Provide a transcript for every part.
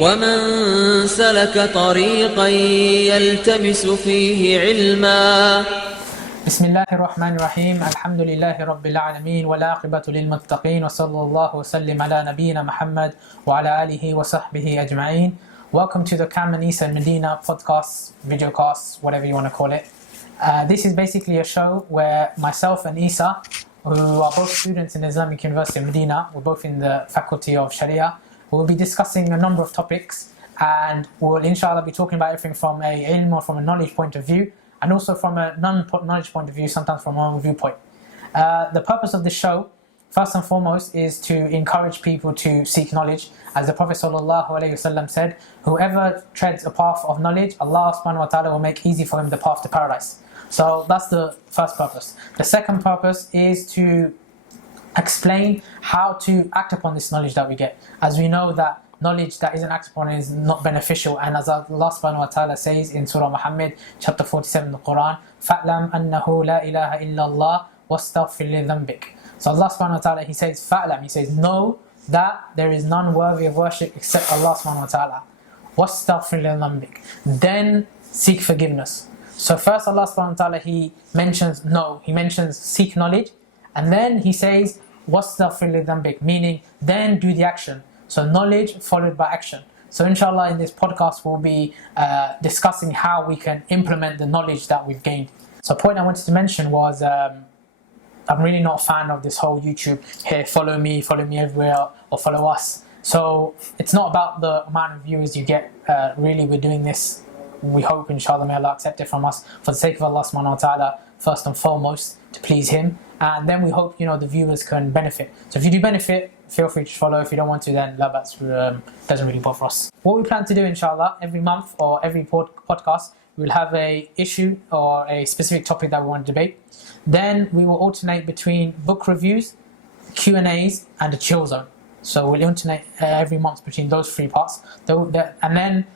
ومن سلك طريقا يلتمس فيه علما. Bismillah ar-Rahman ar-Rahim. Alhamdulillahi Rabbil Alameen. Wa la aqibatu lil muttaqeen. Wa sallallahu wa sallim ala nabiyyina Muhammad wa ala alihi wa sahbihi ajma'een. Welcome to the Kam Eissa Madeenah podcast, videocast, whatever you want to call it. This is basically a show where myself and Isa, who are both students in the Islamic University of Madeenah, we're both in the faculty of Sharia, we'll be discussing a number of topics, and we'll inshallah be talking about everything from a ilm or from a knowledge point of view, and also from a non-knowledge point of view, sometimes from our own viewpoint. The purpose of the show, first and foremost, is to encourage people to seek knowledge. As the Prophet ﷺ said, whoever treads a path of knowledge, Allah subhanahu wa ta'ala will make easy for him the path to paradise. So that's the first purpose. The second purpose is to explain how to act upon this knowledge that we get. As we know that knowledge that isn't acted upon is not beneficial, and as Allah subhanahu wa ta'ala says in Surah Muhammad chapter 47 in the Quran, فَأْلَمْ أَنَّهُ لَا إِلَهَ إِلَّا اللَّهُ وَاسْتَغْفِرْ لِذَنْبِكَ. So Allah subhanahu wa ta'ala, He says, فَأْلَمْ, He says, know that there is none worthy of worship except Allah subhanahu wa ta'ala. وَاسْتَغْفِرْ لِذَنْبِكَ. Then seek forgiveness. So first Allah subhanahu wa ta'ala, He mentions know, He mentions seek knowledge, and then He says, وَاسْتَغْفِرْ لِذَنْبِكَ, meaning then do the action. So knowledge followed by action. So inshallah in this podcast we'll be discussing how we can implement the knowledge that we've gained. So a point I wanted to mention was I'm really not a fan of this whole YouTube, here follow me everywhere, or follow us. So it's not about the amount of viewers you get. Really we're doing this, we hope inshallah may Allah accept it from us for the sake of Allah subhanahu wa ta'ala, first and foremost to please Him, and then we hope the viewers can benefit. So if you do benefit, feel free to follow. If you don't want to, then doesn't really bother us. What we plan to do inshallah, every month or every podcast, we'll have a issue or a specific topic that we want to debate. Then we will alternate between book reviews, Q&As, and a chill zone. So we'll alternate every month between those three parts. And then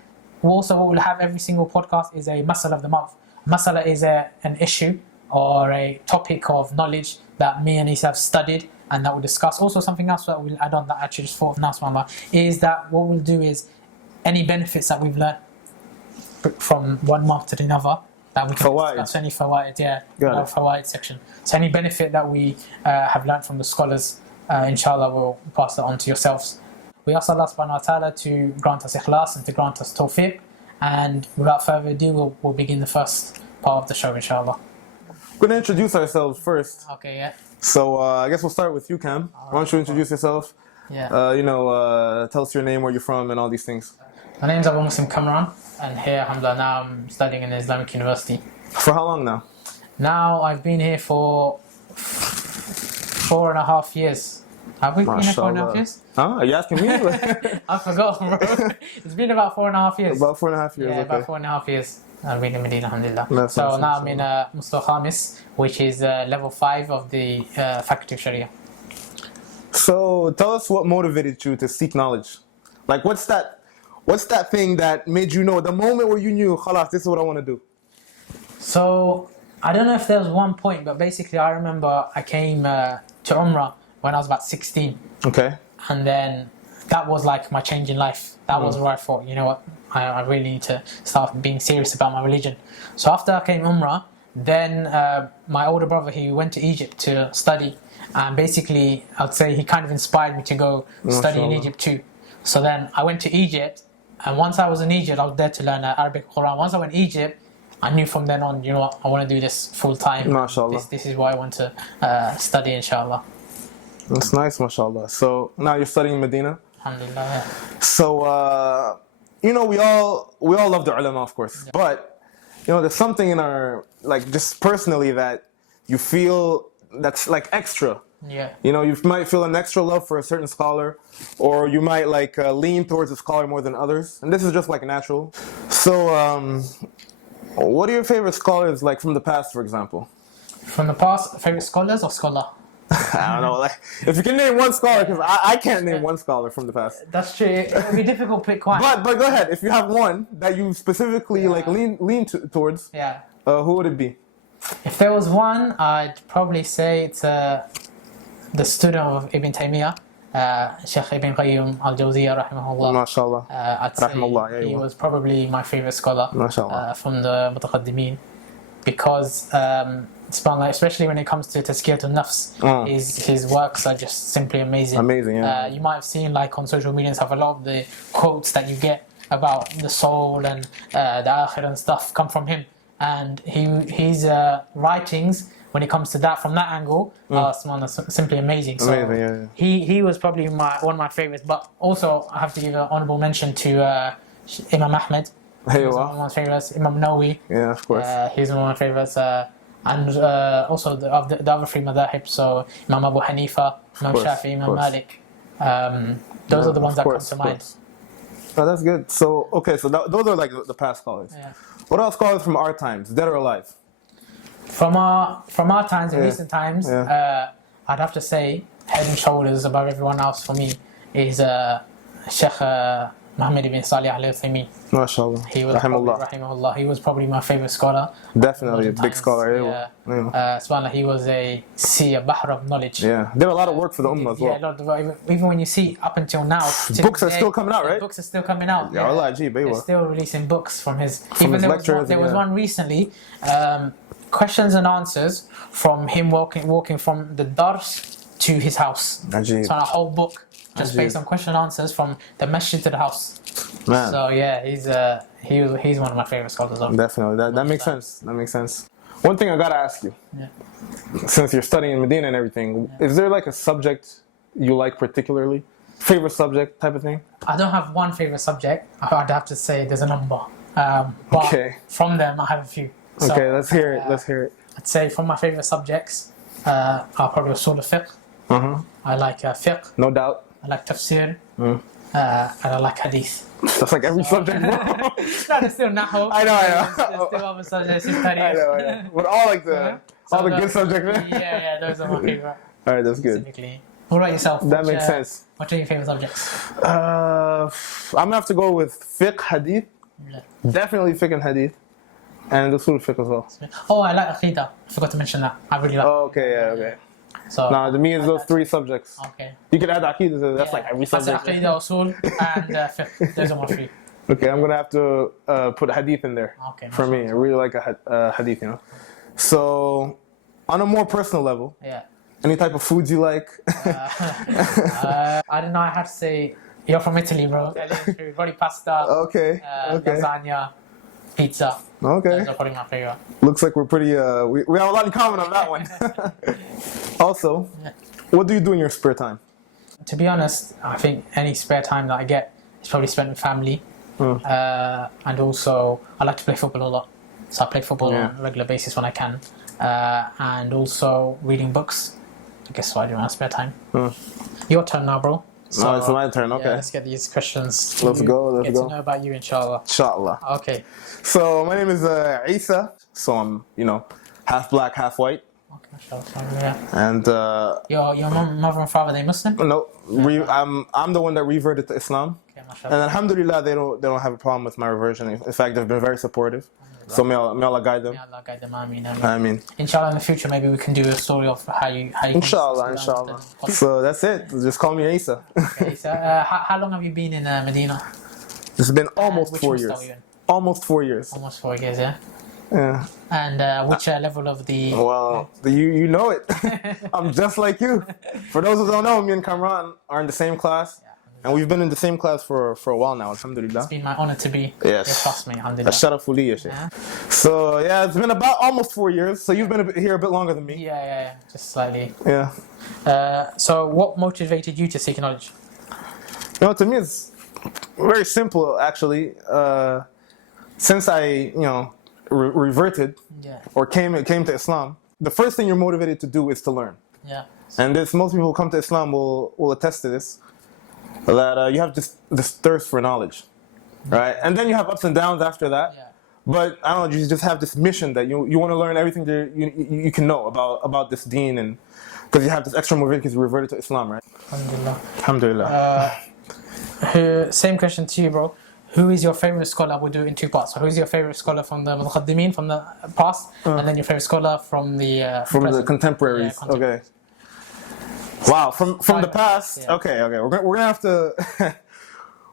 also what we'll have every single podcast is a masala of the month. Masala is an issue or a topic of knowledge that me and Isa have studied and that we'll discuss. Also something else that we'll add on that I actually just thought of now, subhanAllah, is that what we'll do is any benefits that we've learned from one month to another, that we can discuss any fawaid, fawaid section. So any benefit that we have learned from the scholars, inshallah we'll pass that on to yourselves. We ask Allah subhanahu wa ta'ala to grant us ikhlas and to grant us tawfiq, and without further ado we'll begin the first part of the show inshallah. We're going to introduce ourselves first. Okay, yeah. So I guess we'll start with you, Kam. Why don't you introduce yourself? Yeah. Tell us your name, where you're from, and all these things. My name's Abu Muslim Kamran, and here, alhamdulillah, now I'm studying in the Islamic University. For how long now? Now I've been here for 4.5 years. Have we been here 4.5 years? Huh? Are you asking me? I forgot, bro. It's been about 4.5 years. About 4.5 years, yeah, okay. About 4.5 years. I've been in Madeenah, alhamdulillah. That's so awesome, now I'm in Mustawa Khamis, which is level 5 of the Faculty of Sharia. So tell us what motivated you to seek knowledge. Like what's that thing that made you know, the moment where you knew, khalas, this is what I want to do? So I don't know if there was one point, but basically I remember I came to Umrah when I was about 16. Okay. And then that was like my change in life. That was where I thought, you know what, I really need to start being serious about my religion. So after I came Umrah, then my older brother, he went to Egypt to study. And basically, I'd say he kind of inspired me to go study in Egypt too. So then I went to Egypt, and once I was in Egypt, I was there to learn Arabic Quran. Once I went to Egypt, I knew from then on, you know what, I want to do this full time. MashaAllah. This is what I want to study, inshallah. That's nice, mashallah. So now you're studying in Madeenah? Alhamdulillah, yeah. So, we all love the ulama, of course. Yeah. But, there's something in our, like, just personally that you feel that's, like, extra. Yeah. You might feel an extra love for a certain scholar, or you might, like, lean towards a scholar more than others. And this is just, like, natural. So, what are your favorite scholars, like, from the past, for example? From the past, favorite scholars or scholar? I don't know, like, if you can name one scholar, because I can't name one scholar from the past. That's true. It would be difficult to pick one. But go ahead. If you have one that you specifically lean towards, who would it be? If there was one, I'd probably say it's the student of Ibn Taymiyyah, Shaykh Ibn Qayyim al-Jawziyya, rahimahullah. MashaAllah. I'd say Rahimahullah, yeah, he yeah. was probably my favorite scholar MashaAllah. from the Muqaddimeen, because subhanAllah, especially when it comes to Tazkiyatun Nafs, his works are just simply amazing. Amazing, yeah. You might have seen, like, on social media and stuff, a lot of the quotes that you get about the soul and the akhirah and stuff come from him. And his writings, when it comes to that, from that angle, are simply amazing. So Amazing, yeah. he was probably one of my favorites. But also, I have to give an honourable mention to Imam Ahmed. He was one of my favorites. Imam Nawawi. Yeah, of course. He's one of my favorites. And also the other three madhahib, so Imam Abu Hanifa, Imam Shafi, Imam Malik. Those are the ones that come to mind. Oh, that's good. So, okay, so those are like the past scholars. Yeah. What else scholars from our times, dead or alive? From our times, in recent times, Yeah. I'd have to say, head and shoulders above everyone else for me is Sheikh Muhammad ibn Salih al-Uthaymeen. MashaAllah. He was rahimahullah. He was probably my favorite scholar. Definitely a big scholar. Yeah. Subhanallah, he was a bahr of knowledge. Yeah, did a lot of work for the ummah as well. Yeah, a lot of, even when you see up until now, Books are still coming out, right? Books are still coming out. Yeah, Allah Ajib, They're still releasing books from his. There was one recently, questions and answers from him walking from the dars to his house. Ajib. So on a whole book, just based on question and answers from the masjid to the house. Man. So yeah, he's one of my favorite scholars. Definitely, that makes sense. That makes sense. One thing I gotta ask you, since you're studying Medina and everything, is there like a subject you like particularly? Favorite subject type of thing? I don't have one favorite subject. I'd have to say there's a number. But from them, I have a few. So, okay, let's hear it. Let's hear it. I'd say from my favorite subjects, are probably usul al-fiqh. I like fiqh. No doubt. I like tafsir. And I like hadith. That's like every subject, bro. No, there's still nahu. I know. There's still other subjects in I know. But all like all the good subjects. Yeah, those are my favorite. All right, that's good. Specifically. What about yourself? That makes sense. What are your favorite subjects? I'm gonna have to go with fiqh, hadith. Yeah. Definitely fiqh and hadith. And usul fiqh as well. Oh, I like aqidah. I forgot to mention that. I really like. Oh, okay, yeah, okay. So, nah, to me it's those three subjects. Okay. You can add aqidah, that's like every subject. That's aqidah, usul, and fiqh. Those are my three. Okay, I'm gonna have to put hadith in there. Okay. For me, I really like a hadith, you know. So, on a more personal level, any type of foods you like? I don't know. I have to say, you're from Italy, bro. Probably pasta. Okay. Lasagna, pizza. Okay. Those are probably my favorite. Looks like we're pretty. We have a lot in common on that one. Also, what do you do in your spare time? To be honest, I think any spare time that I get is probably spent with family. And also, I like to play football a lot. So I play football on a regular basis when I can. And also reading books. I guess what I do in my spare time. Your turn now, bro. So, it's my turn, okay. Yeah, let's get these questions. Let's go. Get to know about you, inshallah. Inshallah. Okay. So my name is Eissa. So I'm, half black, half white. Okay, inshallah. And your mother and father, they Muslim? No, I'm the one that reverted to Islam. Okay, and alhamdulillah, they don't have a problem with my reversion. In fact, they've been very supportive. So may Allah guide them. May Allah guide them. Ameen. I mean, inshallah, in the future, maybe we can do a story of how you. Inshallah. So that's it. Just call me Eissa. Okay, so how long have you been in Medina? It's been almost 4 years. Almost 4 years. Almost 4 years, yeah. Yeah. And which level of the? Well, you know it. I'm just like you. For those who don't know, me and Kamran are in the same class. And we've been in the same class for a while now, alhamdulillah. It's been my honor to be your classmate, alhamdulillah. Sharafu li, yeah. So, yeah, it's been about almost 4 years. So you've been here a bit longer than me. Yeah, just slightly. Yeah. So what motivated you to seek knowledge? To me it's very simple, actually. Since I, reverted or came to Islam, the first thing you're motivated to do is to learn. Yeah. And most people who come to Islam will attest to this. That you have this thirst for knowledge, right? And then you have ups and downs after that. Yeah. But I don't know, you just have this mission that you want to learn everything that you can know about this deen, and because you have this extra motivation because you reverted to Islam, right? Alhamdulillah. Same question to you, bro. Who is your favorite scholar? We'll do it in two parts. So who's your favorite scholar from the Muqaddimeen, from the past, and then your favorite scholar from the contemporaries. Okay. Wow, from the past. Yeah. Okay. We're gonna have to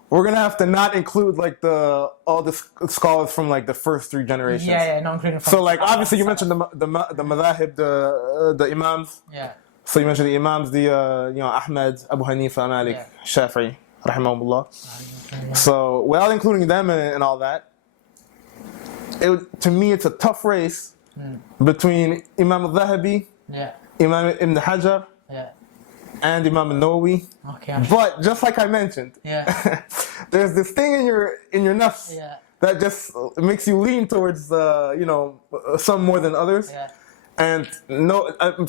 we're gonna have to not include like all the scholars from like the first three generations. Yeah, not including. So like obviously you mentioned the madahib, the imams. Yeah. So you mentioned the imams, Ahmed, Abu Hanifa, Malik, Shafi'i, rahimahumullah. So without including them and all that, to me it's a tough race between Imam al-Dhahabi, Imam Ibn Hajar, and Imam An-Nawawi. Okay. But just like I mentioned, there's this thing in your nafs that just makes you lean towards some more than others. And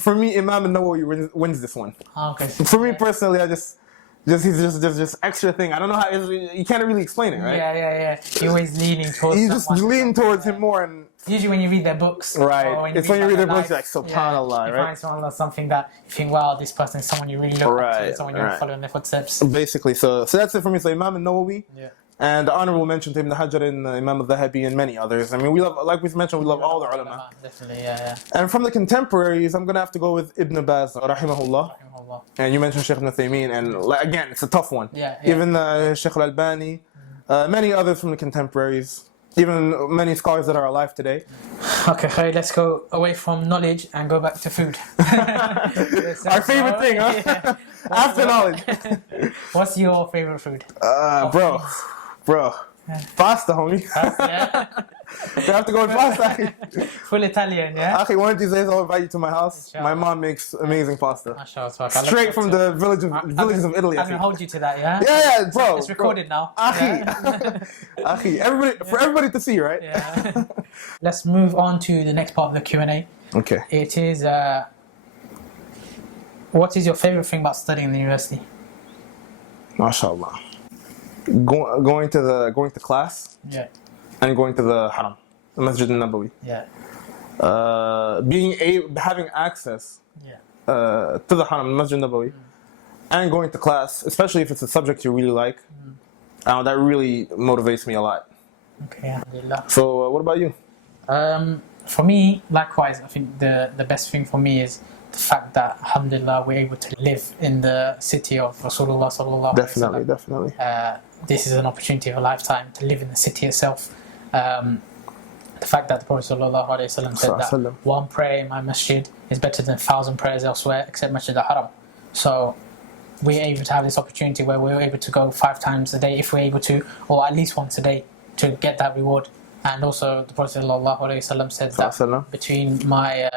for me, Imam An-Nawawi wins this one. Okay. For me personally, he's just extra thing. I don't know how you can't really explain it, right? Yeah. You're always leaning towards. You just lean towards him more, and usually when you read their books, right? It's when you read their books, you're like subhanallah, right? You find something that you think, wow, this person is someone you really look up to, someone you follow in their footsteps. Basically, so that's it for me. So Imam An-Nawawi. And the honorable mention to Ibn Hajar and Imam al-Dhahabi and many others. I mean, we love, like we've mentioned, we love all the ulama. Definitely, yeah. And from the contemporaries, I'm going to have to go with Ibn Baz, rahimahullah. And you mentioned Shaykh Ibn Taymiyyah, and again, it's a tough one. Even Shaykh Al-Albani, many others from the contemporaries, even many scholars that are alive today. Okay, let's go away from knowledge and go back to food. Our favorite thing, huh? After knowledge. What's your favorite food? Bro, pasta, homie. Pasta, We have to go with pasta. Full Italian, yeah? Okay, one of these days I'll invite you to my house. My mom makes amazing pasta. Straight from the villages of Italy. I'm going to hold you to that, yeah? Yeah, bro. It's recorded now. Akhi, everybody to see, right? Yeah. Let's move on to the next part of the Q&A. Okay. It is, what is your favorite thing about studying in the university? MashaAllah. Going to class. Yeah. And going to the Haram, the Masjid al-Nabawi. Yeah. Having access to the Haram, the Masjid al-Nabawi, and going to class, especially if it's a subject you really like, that really motivates me a lot. Okay, alhamdulillah. So what about you? For me, likewise, I think the best thing for me is the fact that, alhamdulillah, we're able to live in the city of Rasulullah sallallahu alaihi wasallam. Definitely. This is an opportunity of a lifetime to live in the city itself. The fact that the Prophet sallallahu alaihi wasallam said that one prayer in my masjid is better than 1,000 prayers elsewhere except Masjid al-Haram. So we're able to have this opportunity where we're able to go 5 times a day if we're able to, or at least once a day, to get that reward. And also the Prophet sallallahu alaihi wasallam said that between my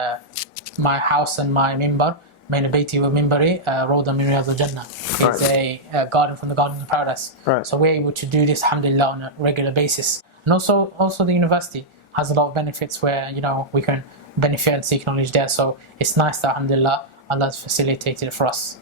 house and my mimbar, Baina Bayti wa Mimbari, Rawda min Riyadh al-Jannah, is a garden from the Garden of Paradise. So we're able to do this, alhamdulillah, on a regular basis. And also the university has a lot of benefits where, we can benefit and seek knowledge there. So it's nice that, alhamdulillah, Allah's facilitated it for us,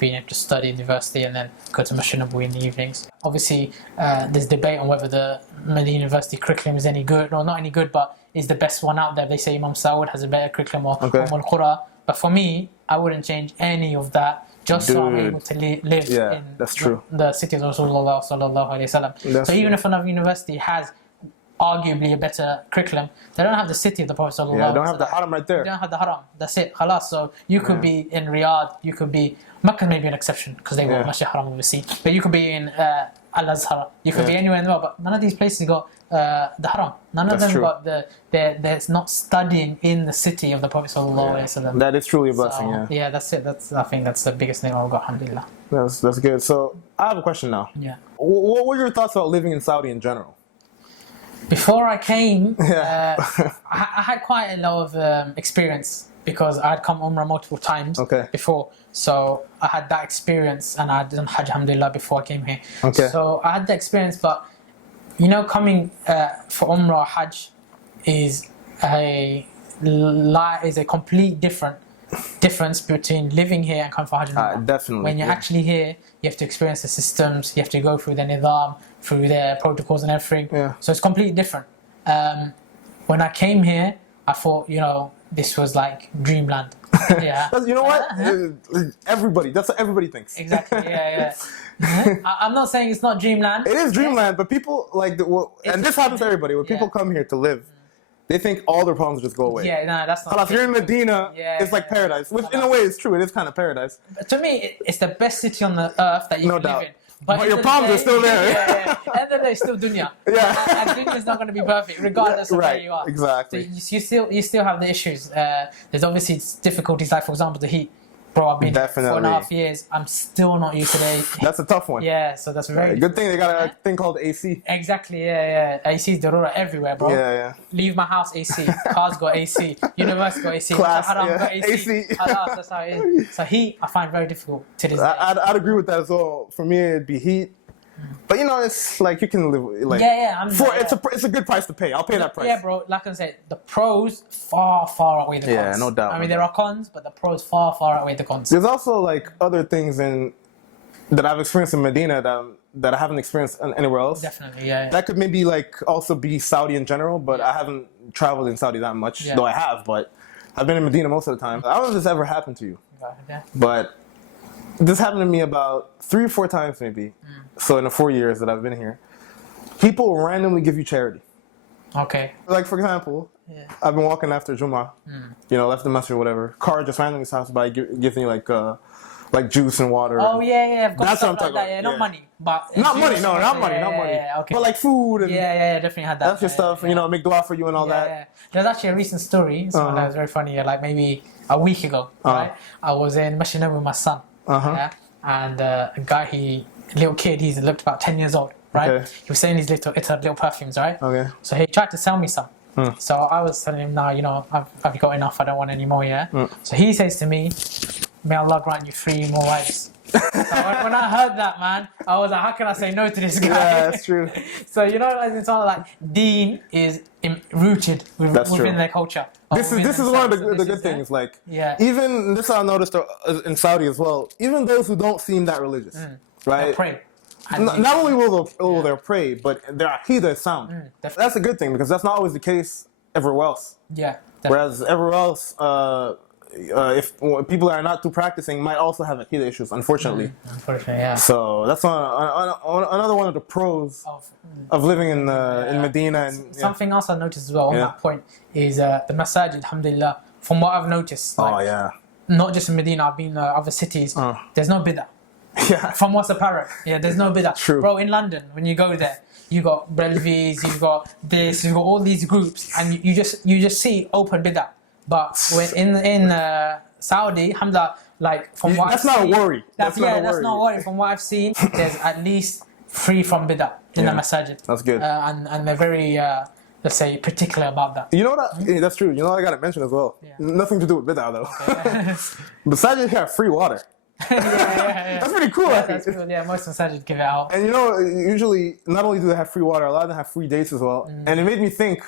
being able to study in university and then go to Masjid Nabawi in the evenings. Obviously, there's debate on whether the Madeenah University curriculum is any good, or not any good, but is the best one out there. They say Imam Saud has a better curriculum, or Al-Qura. But for me, I wouldn't change any of that, just so I'm able to live in the city of Rasulullah sallallahu alaihi wasallam. So even if another university has arguably a better curriculum, they don't have the city of the Prophet sallallahu alaihi wasallam. Don't have the Haram right there. They don't have the Haram. That's it. Khalas. So you could be in Riyadh. You could be Makkah, maybe an exception because they got Masjid Haram obviously. But you could be in Al-Azhar. You could be anywhere in the world. But none of these places got the Haram. None of them got there's not studying in the city of the Prophet sallallahu alaihi wasallam. That is truly a blessing. Yeah, that's it. I think that's the biggest name I've got. Alhamdulillah. That's good. So I have a question now. Yeah. What were your thoughts about living in Saudi in general? Before I came, I had quite a lot of experience because I had come Umrah multiple times before. So I had that experience and I had done Hajj, alhamdulillah, before I came here. So I had the experience, but coming for Umrah, Hajj is a complete difference between living here and coming for Hajj and Umrah. Definitely. When you're actually here, you have to experience the systems, you have to go through the nidam, through their protocols and everything. So it's completely different. When I came here, I thought, this was like dreamland. You know what? Everybody, that's what everybody thinks. Exactly, I'm not saying it's not dreamland. It is dreamland, but people and this happens to everybody. When people come here to live, they think all their problems just go away. Yeah, no, that's not. If you're in Medina, Yeah, it's like paradise. Which in a way is true. It is kind of paradise. To me, it's the best city on the earth that you No can doubt. live in. But your problems are still there. Yeah. At the end of the day, it's still dunya. Yeah. And dunya is not going to be perfect, regardless of where Right, you are. exactly. So you still have the issues. There's obviously difficulties, like for example the heat. Bro, I've been Definitely. 4.5 years. I'm still not used to the. That's a tough one. Yeah, so that's very Good thing they got a thing called AC. Exactly. Yeah. AC is darura everywhere, bro. Yeah. Leave my house, AC. Cars got AC. University got AC. Class, Haram yeah. got AC. AC. Halas, that's how it is. So heat, I find very difficult to this day. I'd agree with that as well. For me, it'd be heat. But you know, it's like you can live like it's a good price to pay. I'll pay that price. Yeah, bro. Like I said, the pros far outweigh the cons. Yeah, no doubt. I mean, there are cons, but the pros far outweigh the cons. There's also like other things that I've experienced in Medina that I haven't experienced anywhere else. Definitely, yeah. That could maybe like also be Saudi in general, but I haven't traveled in Saudi that much, though I have. But I've been in Medina most of the time. I don't know if this ever happened to you, but this happened to me about 3 or 4 times maybe. So in the 4 years that I've been here, people randomly give you charity. Okay. Like for example, I've been walking after Jummah, left the masjid or whatever. Car just randomly stops by, gives me like juice and water. Oh yeah. I've got That's stuff what I'm like talking that. about. Not money, but not money. No, not money. Yeah, okay. But like food and definitely had that. that's your stuff. Make dua for you and all that. Yeah. There's actually a recent story. That was very funny. Like maybe a week ago, right? I was in Madeenah with my son. And a little kid, he looked about 10 years old, right? Okay. He was selling these little perfumes, right? Okay. So he tried to sell me some. So I was telling him, no, I've got enough, I don't want any more, So he says to me, may Allah grant you 3 more wives. So when I heard that, man, I was like, how can I say no to this guy? Yeah, that's true. So, it's all like, deen is rooted within their culture. This is one of the good things. Like, even this I noticed in Saudi as well. Even those who don't seem that religious, right? They'll pray. Not only will they pray, but their aqidah is sound. That's a good thing because that's not always the case everywhere else. Yeah. Definitely. Whereas everywhere else, if people that are not too practicing might also have aqidah issues, unfortunately. Unfortunately, yeah. So that's another one of the pros of living in Medina. And, something else I noticed as well on that point is the masajid, alhamdulillah, from what I've noticed. Not just in Medina, I've been in other cities. There's no bid'ah. Yeah. From what's apparent. Yeah, there's no bid'ah. True. Bro, in London, when you go there, you got Brelvis, you've got this, you've got all these groups, and you just see open bid'ah. But when in Saudi, alhamdulillah, like from what that's I've not seen, a worry. That's not a worry. From what I've seen, there's at least 3 from bid'ah in the masajid. That's good. And they're very, let's say, particular about that. You know what? That's true. You know what I got to mention as well? Yeah. Nothing to do with bid'ah though. Masajid here have free water. That's pretty cool. That's cool. Yeah, most masajid give it out. And usually, not only do they have free water, a lot of them have free dates as well. And it made me think,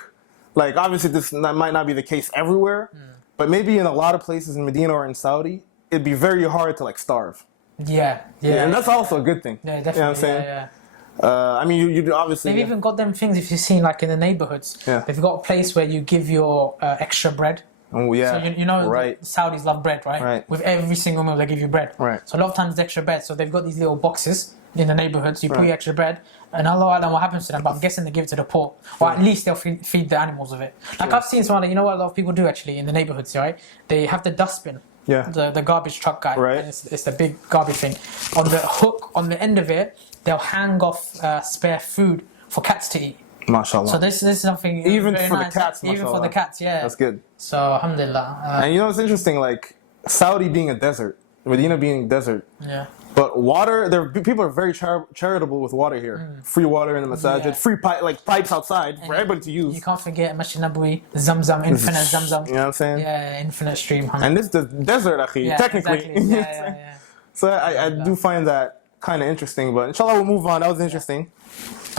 like, obviously this might not be the case everywhere, but maybe in a lot of places in Medina or in Saudi, it'd be very hard to like starve. Yeah. And that's also a good thing. Yeah, definitely. You know what I'm saying? Yeah. I mean, you obviously. They've even got them things, if you've seen, like in the neighborhoods. Yeah. They've got a place where you give your extra bread. Oh yeah. So right. The Saudis love bread, right? Right. With every single meal they give you bread. Right. So a lot of times it's extra bread. So they've got these little boxes in the neighborhoods. You put your extra bread, and Allah Alam what happens to them. But I'm guessing they give it to the poor, or at least they'll feed the animals of it. Like I've seen someone. You know what a lot of people do actually in the neighborhoods, right? They have the dustbin. Yeah. The garbage truck guy. Right. And it's the big garbage thing. On the hook, on the end of it, they'll hang off spare food for cats to eat. MashaAllah. So this is something even very for nice. the cats. Even for mashallah. the cats, yeah. That's good. So alhamdulillah. And it's interesting, like Saudi being a desert, Medina being a desert. Yeah. But water, people are very charitable with water here. Free water in the masajid, free pipes outside for everybody to use. You can't forget Masjid Nabawi, Zamzam, infinite Zamzam. You know what I'm saying? Yeah, infinite stream. And this is the desert, akhi, technically. Exactly. Yeah. So I do find that kind of interesting, but inshallah we'll move on. That was interesting.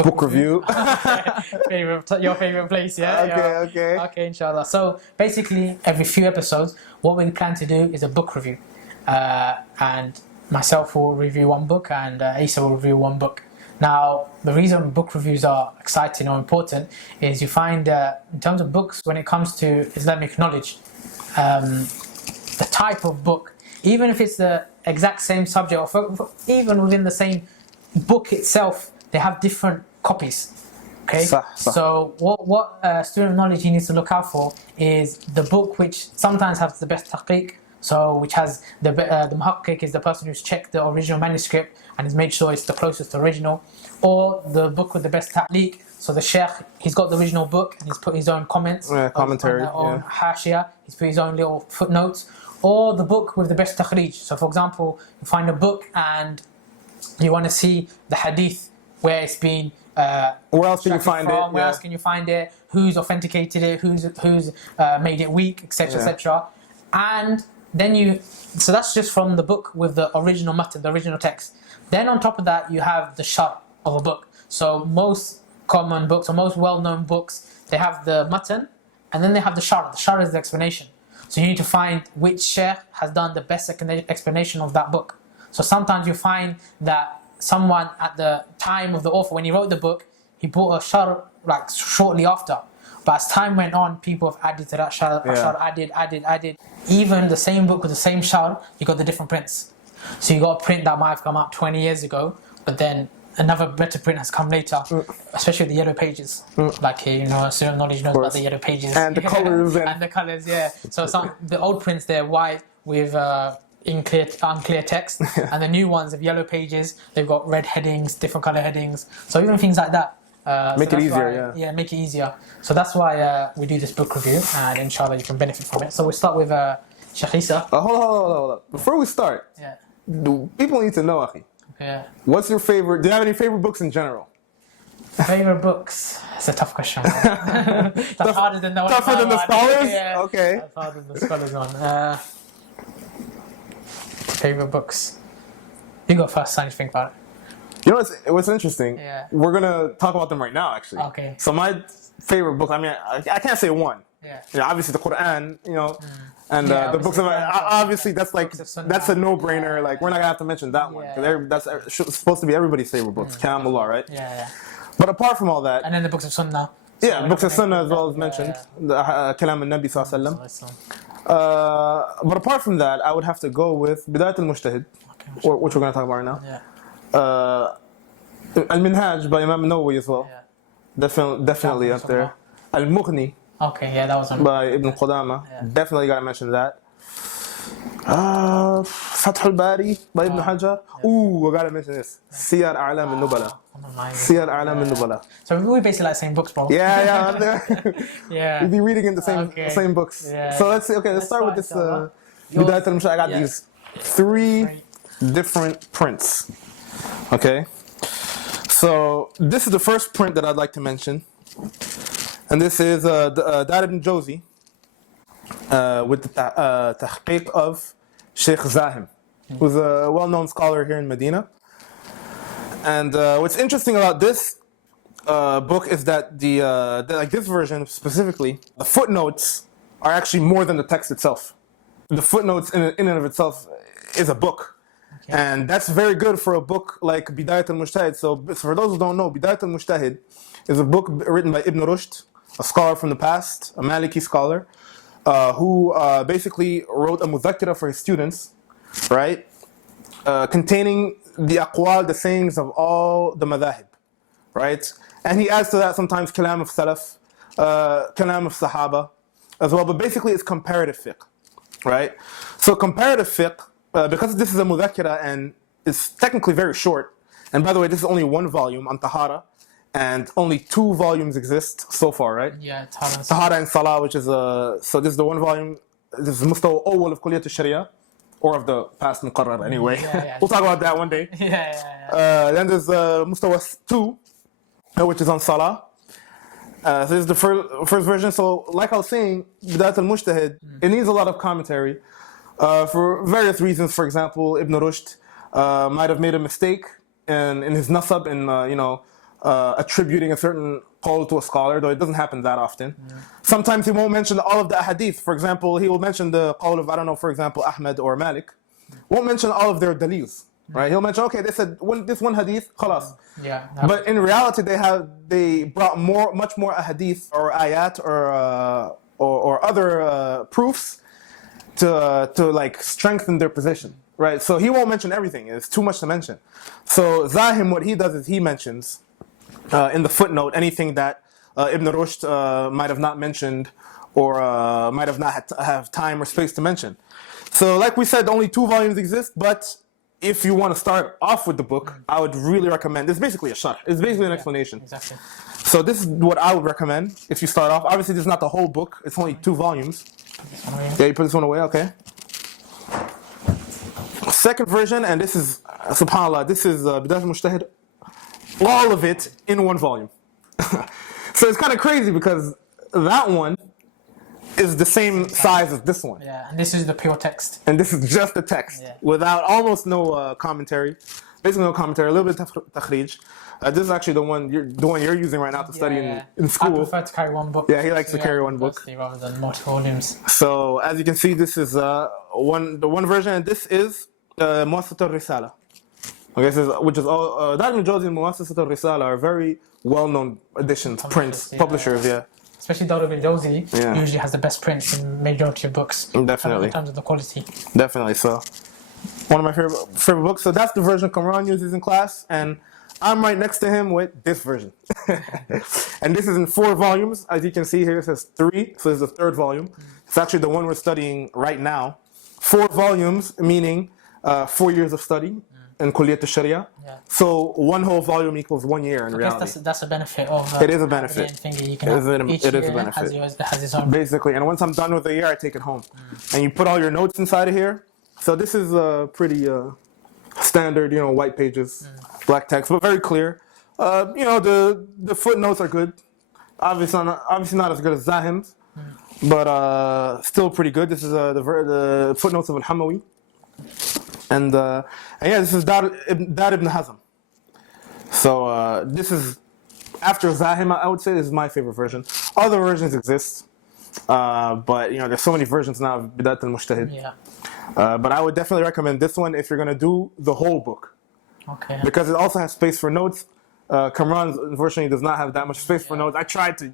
Book review. Your favorite place, yeah? Okay, inshallah. So basically, every few episodes, what we plan to do is a book review. And myself will review one book, and Issa will review one book. Now, the reason book reviews are exciting or important is you find, in terms of books, when it comes to Islamic knowledge, the type of book, even if it's the exact same subject, or even within the same book itself, they have different copies. Okay, صح. so what student knowledge he needs to look out for is the book which sometimes has the best tahqiq, so which has the muhaqqiq is the person who's checked the original manuscript and has made sure it's the closest to original, or the book with the best ta'liq, so the sheikh, he's got the original book and he's put his own comments, commentary, on hashia, he's put his own little footnotes, or the book with the best takhrij. So for example, you find a book and you want to see the hadith where it's been where else can you find it? Where else can you find it? Who's authenticated it? Who's made it weak, etc., etc. And then so that's just from the book with the original matan, the original text. Then on top of that, you have the sharh of a book. So most common books, or most well-known books, they have the matan, and then they have the sharh. The sharh is the explanation. So you need to find which sheikh has done the best explanation of that book. So sometimes you find that someone at the time of the author, when he wrote the book, he brought a sharh like shortly after. But as time went on, people have added to that sharh, added. Even the same book with the same sharh, you got the different prints. So you got a print that might have come out 20 years ago, but then another better print has come later, especially the yellow pages. Like, student knowledge knows about the yellow pages. And the colors. And the colors, yeah. So the old prints, they're white with unclear text, and the new ones have yellow pages, they've got red headings, different color headings. So even things like that. Make it easier, yeah, make it easier. So that's why we do this book review, and inshallah you can benefit from it. So we'll start with Shaykh Eissa. Hold on. Before we start, do people need to know, Akhi? Yeah. What's your favorite? Do you have any favorite books in general? Favorite books? It's a tough question. That's harder than the tougher than the scholars. Yeah. Okay. That's harder than the scholars one. Favorite books? You go first. I need to think about it. You know what's interesting? Yeah. We're gonna talk about them right now, actually. Okay. So my favorite book. I mean, I can't say one. Yeah. Obviously the Quran. And the books of obviously that's a no-brainer. Like we're not gonna have to mention that one because that's supposed to be everybody's favorite books. Kalamullah, right? Yeah. But apart from all that, and then the books of Sunnah. Yeah, books of Sunnah as well as mentioned. The Kalam al-Nabi sallallahu alaihi wasallam. But apart from that, I would have to go with Bidayatul-Mujtahid, which we're gonna talk about right now. Yeah. Al-Minhaj by Imam An-Nawawi as well. Yeah. Definitely up there. Al-Mughni. Okay, yeah, that was one. By Ibn Qudama. Yeah. Definitely gotta mention that. Fath al-Bari by Ibn Hajar. Yeah. Ooh, I gotta mention this. Siyar A'lam al-Nubala. Siyar A'lam al-Nubala. So we basically like the same books, bro. Yeah. Yeah. We'll be reading in the same books. Yeah. So let's start with this Bidayat al-Mujtahid. I got these 3 different prints. Okay? So this is the first print that I'd like to mention. And this is Dar ibn Jawzi with the tahqiq of Sheikh Zahim, who's a well-known scholar here in Medina. And what's interesting about this book is that like this version specifically, the footnotes are actually more than the text itself. The footnotes in and of itself is a book. Okay. And that's very good for a book like Bidayatul-Mujtahid. So for those who don't know, Bidayatul-Mujtahid is a book written by Ibn Rushd, a scholar from the past, a Maliki scholar, who basically wrote a mudhakkira for his students, right? Containing the aqwal, the sayings of all the madhahib, right? And he adds to that sometimes kalam of salaf, kalam of sahaba as well, but basically it's comparative fiqh, right? So comparative fiqh, because this is a mudhakkira and it's technically very short, and by the way, this is only 1 volume on tahara, and only 2 volumes exist so far, right? Yeah, Tahara and Salah, which is so this is the 1 volume, this is Mustawa Awwal of Kulliyat al-Sharia, or of the past Muqarrar anyway. Yeah. We'll talk about that one day. Then there's Mustawa 2, which is on Salah. So this is the first version. So like I was saying, Bidayat al-Mujtahid, it needs a lot of commentary for various reasons. For example, Ibn Rushd might have made a mistake in his nasab, in attributing a certain qawl to a scholar, though it doesn't happen that often. Sometimes he won't mention all of the hadith. For example, he will mention the qawl of, I don't know, for example, Ahmed or Malik. Won't mention all of their dalils, right? He'll mention, okay, they said this one hadith, khalas. Yeah. But in reality, they brought much more hadith or ayat or other proofs to like strengthen their position, right? So he won't mention everything. It's too much to mention. So Zahim, what he does is he mentions in the footnote anything that Ibn Rushd might have not mentioned or might have not have time or space to mention. So like we said, only 2 volumes exist, but if you want to start off with the book, I would really recommend, it's basically a sharh, it's basically an explanation. Exactly. So this is what I would recommend if you start off. Obviously this is not the whole book, it's only 2 volumes. Yeah, you put this one away, okay. Second version, and this is, subhanAllah, this is Bidayatul-Mujtahid, all of it in 1 volume. So it's kind of crazy because that one is the same size as this one. Yeah, and this is the pure text. And this is just the text, without almost no commentary. Basically no commentary, a little bit of takhrij. This is actually the one you're using right now to study in school. I prefer to carry 1 book. Yeah, he likes to carry 1 book. Rather than multiple volumes. So, as you can see, this is the one version, and this is Muassasat al-Risala. Okay, which is all, Dar ibn Jawzi and Muassasat al-Risala are very well-known editions, prints, publishers, Especially Dar ibn Jawzi usually has the best prints in majority of books. Definitely. In terms of the quality. Definitely, so one of my favorite books. So that's the version Kamran uses in class, and I'm right next to him with this version. And this is in 4 volumes. As you can see here, it says 3, so this is the 3rd volume. It's actually the one we're studying right now. 4 volumes, meaning 4 years of study in Kulliyat al-Sharia. So 1 whole volume equals 1 year in reality. That's a benefit of it is a benefit. You can it is a benefit. Has its own. Basically, and once I'm done with the year, I take it home. And you put all your notes inside of here. So this is pretty standard, white pages, black text, but very clear. The footnotes are good. Obviously not as good as Zahim's, but still pretty good. This is the footnotes of Al-Hamawi. And yeah, this is Dar ibn Hazm. So this is, after Zahim, I would say this is my favorite version. Other versions exist, but there's so many versions now of Bidayatul-Mujtahid. Yeah. But I would definitely recommend this one if you're going to do the whole book. Okay. Because it also has space for notes. Kamran unfortunately does not have that much space for notes. I tried to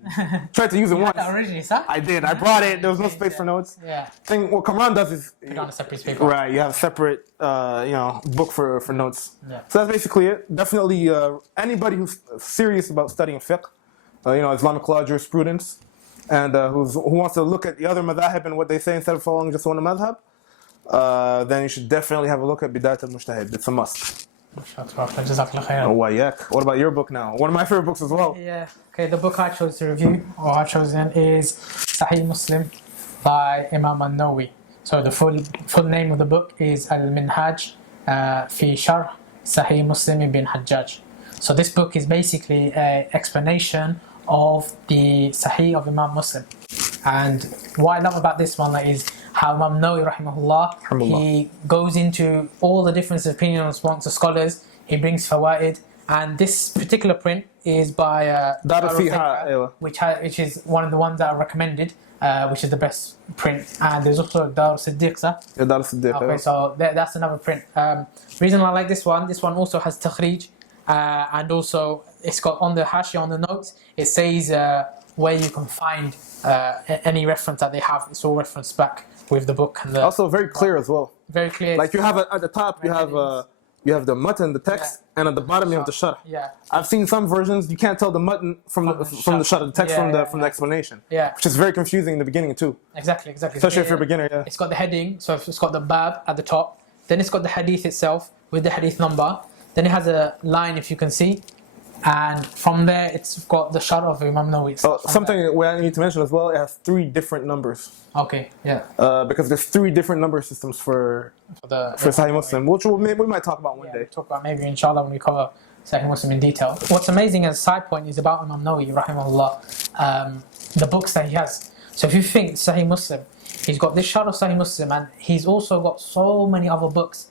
use it once. Originally, sir? I did. I brought it. There was no space for notes. Yeah. What Kamran does is put on a separate paper. Right. You have a separate book for notes. Yeah. So that's basically it. Definitely anybody who's serious about studying fiqh, Islamic law, jurisprudence, and who wants to look at the other madhahib and what they say instead of following just one madhab, then you should definitely have a look at Bidayatul-Mujtahid. It's a must. What about your book now? One of my favorite books as well. Yeah. Okay, the book I chose to review, or I chosen, is Sahih Muslim by Imam An-Nawawi. So the full name of the book is Al-Minhaj fi Sharh Sahih Muslim ibn Hajjaj. So this book is basically an explanation of the Sahih of Imam Muslim. And what I love about this one is how Imam Nawawi rahimahullah, he goes into all the different opinions amongst the scholars. He brings fawaid, and this particular print is by which is one of the ones that are recommended, which is the best print. And there's also Dar Siddiq, sir. Yeah, Dar Siddiq. Okay, so that's another print. Reason I like this one also has takhrij, and also it's got on the hashia, on the notes, it says where you can find any reference that they have. It's all referenced back with the book, and also very clear as well. Very clear. Like you have at the top, you have the matan, the text, and at the bottom you have the sharh. Yeah. I've seen some versions you can't tell the matan from the sharh, the text from the explanation. Yeah. Which is very confusing in the beginning too. Exactly. Especially if you're a beginner. Yeah. It's got the heading, so it's got the bab at the top. Then it's got the hadith itself with the hadith number. Then it has a line, if you can see. And from there, it's got the Sharh of Imam Nawawi. Something I need to mention as well, it has 3 different numbers. Okay, yeah. Because there's 3 different number systems for Sahih Muslim, which we might talk about one day. We'll talk about maybe inshallah when we cover Sahih Muslim in detail. What's amazing as a side point is about Imam Nawawi, rahimahullah, the books that he has. So if you think Sahih Muslim, he's got this Sharh of Sahih Muslim, and he's also got so many other books.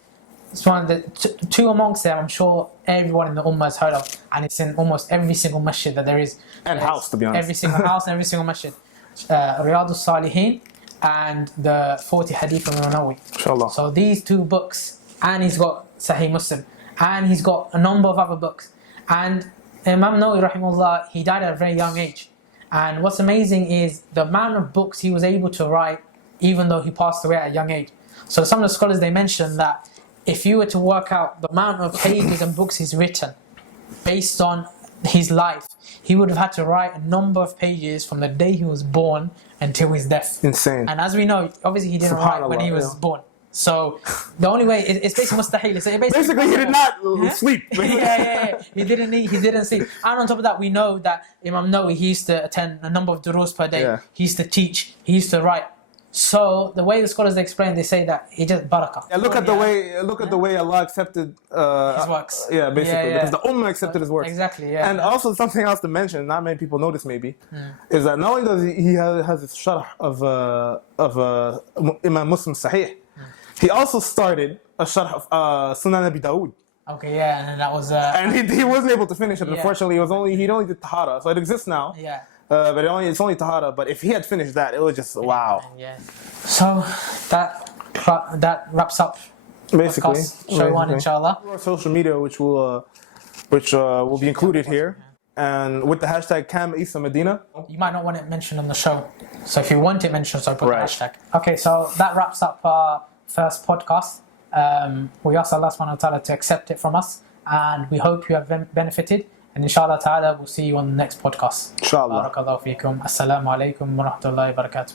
It's one of the 2 amongst them I'm sure everyone in the Ummah has heard of, and it's in almost every single masjid that there is. And house, to be honest. Every single house and every single masjid. Riyadus Salihin and the 40 Hadith of Imam Nawawi. Inshallah. So these 2 books, and he's got Sahih Muslim, and he's got a number of other books. And Imam Nawawi rahimahullah, he died at a very young age. And what's amazing is the amount of books he was able to write even though he passed away at a young age. So some of the scholars, they mentioned that if you were to work out the amount of pages and books he's written based on his life, he would have had to write a number of pages from the day he was born until his death. Insane. And as we know, obviously he didn't write when he was born. So the only way it's basically mustahil. So basically he did not sleep. yeah. He didn't sleep. And on top of that, we know that Imam Nawawi, he used to attend a number of durus per day. Yeah. He used to teach. He used to write. So the way the scholars explain, they say that he just barakah. Yeah, look at the way Allah accepted his works. Yeah, basically, because the Ummah accepted his works. Exactly. Yeah. And also something else to mention, not many people notice maybe, is that not only does he has this Sharh of Imam Muslim Sahih, he also started a Sharh of Sunan Abi Dawood. Okay, yeah, and that was. And he wasn't able to finish it. Unfortunately, he only did Tahara, so it exists now. Yeah. But it's only Tahara. But if he had finished that, it was just wow. Yeah. So that wraps up basically show one, inshallah. Our social media, which will be included here, and with the hashtag Kam Eissa Madeenah. You might not want it mentioned on the show, so if you want it mentioned, so put the hashtag. Okay, so that wraps up our first podcast. We ask Allah subhanahu wa ta'ala to accept it from us, and we hope you have benefited. And inshallah ta'ala, we'll see you on the next podcast. Inshallah. Barakallahu feekum. Assalamu alaikum wa rahmatullahi wa barakatuh.